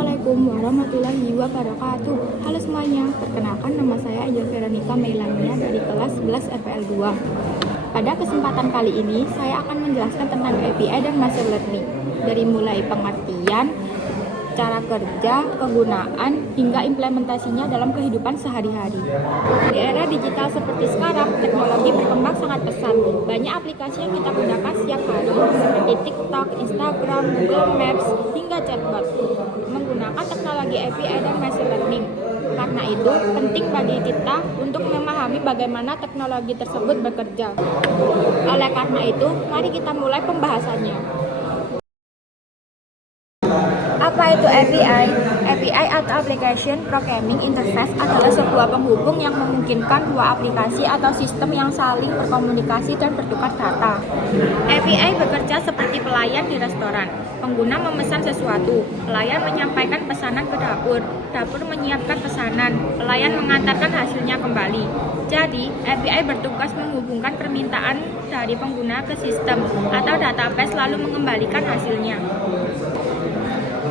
Assalamualaikum warahmatullahi wabarakatuh. Halo semuanya, perkenalkan nama saya Angel Veronica Meilania dari kelas 11 RPL 2. Pada kesempatan kali ini, saya akan menjelaskan tentang API dan machine learning. Dari mulai pengertian, cara kerja, kegunaan, hingga implementasinya dalam kehidupan sehari-hari. Di era digital seperti sekarang, teknologi berkembang sangat pesat. Banyak aplikasi yang kita gunakan setiap hari, seperti TikTok, Instagram, Google Maps, hingga chatbot, menggunakan teknologi API dan machine learning. Karena itu, penting bagi kita untuk memahami bagaimana teknologi tersebut bekerja. Oleh karena itu, mari kita mulai pembahasannya. Apa itu API? API atau Application Programming Interface adalah sebuah penghubung yang memungkinkan dua aplikasi atau sistem yang saling berkomunikasi dan bertukar data. API bekerja seperti pelayan di restoran. Pengguna memesan sesuatu, pelayan menyampaikan pesanan ke dapur, dapur menyiapkan pesanan, pelayan mengantarkan hasilnya kembali. Jadi, API bertugas menghubungkan permintaan dari pengguna ke sistem atau database lalu mengembalikan hasilnya.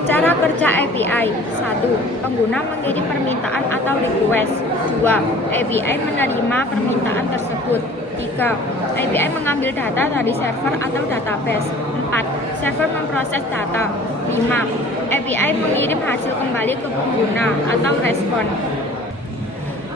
Cara kerja API. 1. Pengguna mengirim permintaan atau request. 2. API menerima permintaan tersebut. 3. API mengambil data dari server atau database. 4. Server memproses data. 5. API mengirim hasil kembali ke pengguna atau respon.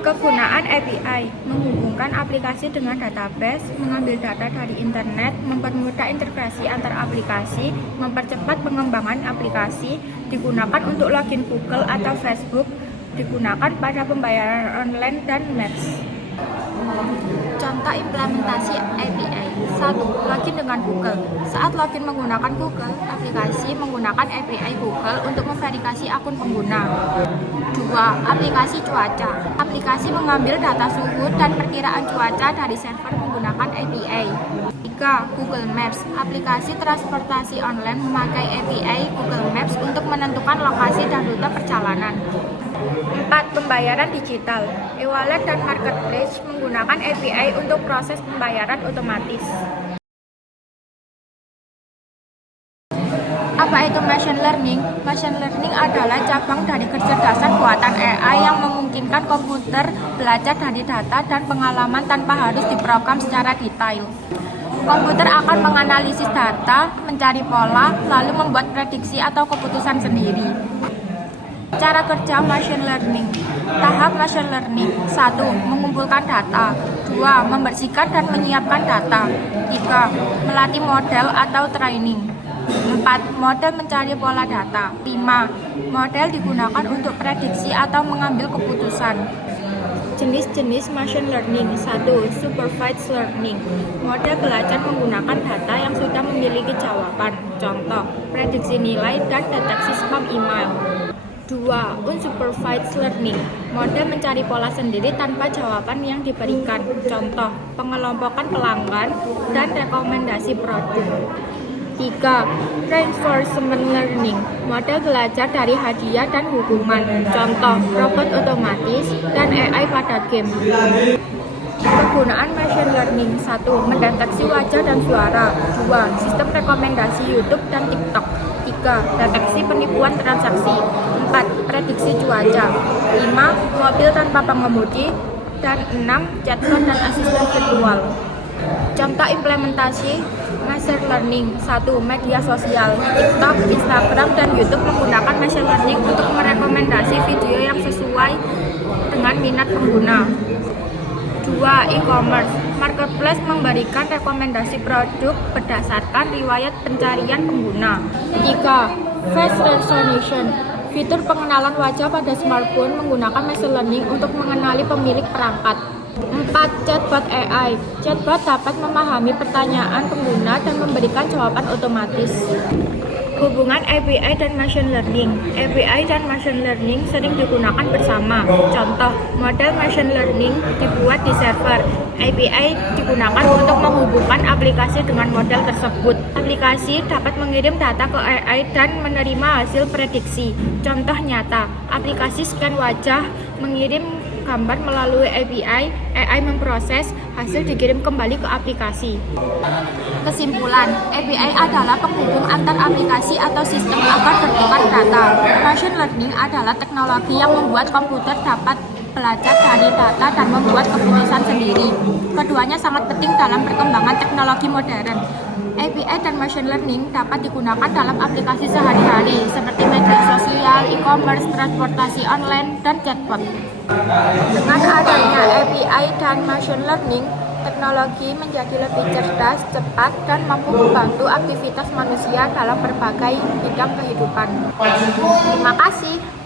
Kegunaan API menghubungkan aplikasi dengan database, mengambil data dari internet, mempermudah integrasi antar aplikasi, mempercepat pengembangan aplikasi, digunakan untuk login Google atau Facebook, digunakan pada pembayaran online dan Maps. Contoh implementasi API. 1. Login dengan Google. Saat login menggunakan Google, aplikasi menggunakan API Google untuk memverifikasi akun pengguna. 2. Aplikasi cuaca. Aplikasi mengambil data suhu dan perkiraan cuaca dari server menggunakan API. 3. Google Maps. Aplikasi transportasi online memakai API Google Maps untuk menentukan lokasi dan rute perjalanan. 4. Pembayaran digital. E-wallet dan marketplace menggunakan API untuk proses pembayaran otomatis. Apa itu machine learning? Machine learning adalah cabang dari kecerdasan buatan AI yang memungkinkan komputer belajar dari data dan pengalaman tanpa harus diprogram secara detail. Komputer akan menganalisis data, mencari pola, lalu membuat prediksi atau keputusan sendiri. Cara kerja machine learning. Tahap machine learning. 1. Mengumpulkan data. 2. Membersihkan dan menyiapkan data. 3. Melatih model atau training. 4. Model mencari pola data. 5. Model digunakan untuk prediksi atau mengambil keputusan. Jenis-jenis machine learning. 1. Supervised learning. Model belajar menggunakan data yang sudah memiliki jawaban. Contoh, prediksi nilai dan deteksi spam email. 2. Unsupervised learning. Model mencari pola sendiri tanpa jawaban yang diberikan. Contoh, pengelompokan pelanggan dan rekomendasi produk. 3. Reinforcement learning. Model belajar dari hadiah dan hukuman. Contoh, robot otomatis dan AI pada game. Kegunaan machine learning. 1. Mendeteksi wajah dan suara. 2. Sistem rekomendasi YouTube dan TikTok. 3. Deteksi penipuan transaksi. 4. Prediksi cuaca. 5. Mobil tanpa pengemudi. Dan 6. Chatbot dan asisten virtual. Contoh implementasi machine learning. 1. Media sosial. TikTok, Instagram, dan YouTube menggunakan machine learning untuk merekomendasi video yang sesuai dengan minat pengguna. 2. E-commerce. Marketplace memberikan rekomendasi produk berdasarkan riwayat pencarian pengguna. 3. Face recognition. Fitur pengenalan wajah pada smartphone menggunakan machine learning untuk mengenali pemilik perangkat. 4. Chatbot AI. Chatbot dapat memahami pertanyaan pengguna dan memberikan jawaban otomatis. Hubungan API dan machine learning. API dan machine learning sering digunakan bersama. Contoh, model machine learning dibuat di server. API digunakan untuk menghubungkan aplikasi dengan model tersebut. Aplikasi dapat mengirim data ke AI dan menerima hasil prediksi. Contoh nyata, aplikasi scan wajah mengirim gambar melalui API, AI memproses, hasil dikirim kembali ke aplikasi. Kesimpulan, API adalah penghubung antar aplikasi atau sistem agar bertukar data. Machine learning adalah teknologi yang membuat komputer dapat belajar dari data dan membuat keputusan sendiri. Keduanya sangat penting dalam perkembangan teknologi modern. API dan machine learning dapat digunakan dalam aplikasi sehari-hari seperti media sosial, e-commerce, transportasi online, dan chatbot. Dengan adanya API dan machine learning, teknologi menjadi lebih cerdas, cepat, dan mampu membantu aktivitas manusia dalam berbagai bidang kehidupan. Terima kasih.